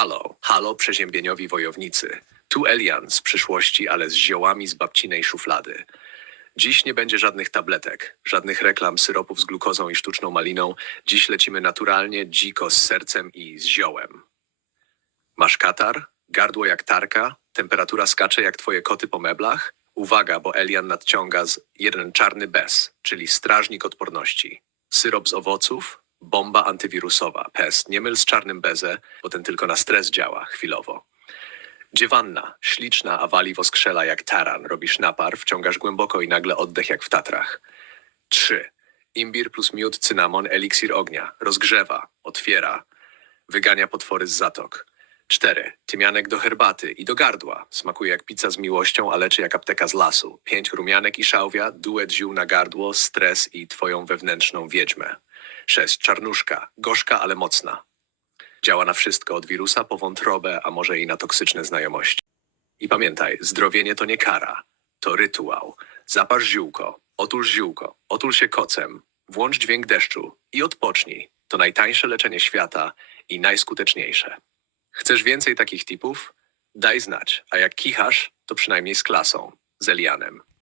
Halo, halo przeziębieniowi wojownicy. Tu Elian z przyszłości, ale z ziołami z babcinej szuflady. Dziś nie będzie żadnych tabletek, żadnych reklam syropów z glukozą i sztuczną maliną. Dziś lecimy naturalnie, dziko, z sercem i z ziołem. Masz katar? Gardło jak tarka? Temperatura skacze jak twoje koty po meblach? Uwaga, bo Elian nadciąga z jeden czarny bez, czyli strażnik odporności. Syrop z owoców, bomba antywirusowa, pest. Nie myl z czarnym bezę, bo ten tylko na stres działa chwilowo. Dziewanna, śliczna, a wali woskrzela jak taran. Robisz napar, wciągasz głęboko i nagle oddech jak w Tatrach. 3. Imbir plus miód, cynamon, eliksir ognia. Rozgrzewa, otwiera, wygania potwory z zatok. 4. Tymianek do herbaty i do gardła. Smakuje jak pizza z miłością, a leczy jak apteka z lasu. 5. Rumianek i szałwia, duet ziół na gardło, stres i twoją wewnętrzną wiedźmę. 6. Czarnuszka, gorzka, ale mocna. Działa na wszystko, od wirusa po wątrobę, a może i na toksyczne znajomości. I pamiętaj, zdrowienie to nie kara, to rytuał. Zaparz ziółko, otul ziółko, otul się kocem, włącz dźwięk deszczu i odpocznij. To najtańsze leczenie świata i najskuteczniejsze. Chcesz więcej takich tipów? Daj znać, a jak kichasz, to przynajmniej z klasą, z Elianem.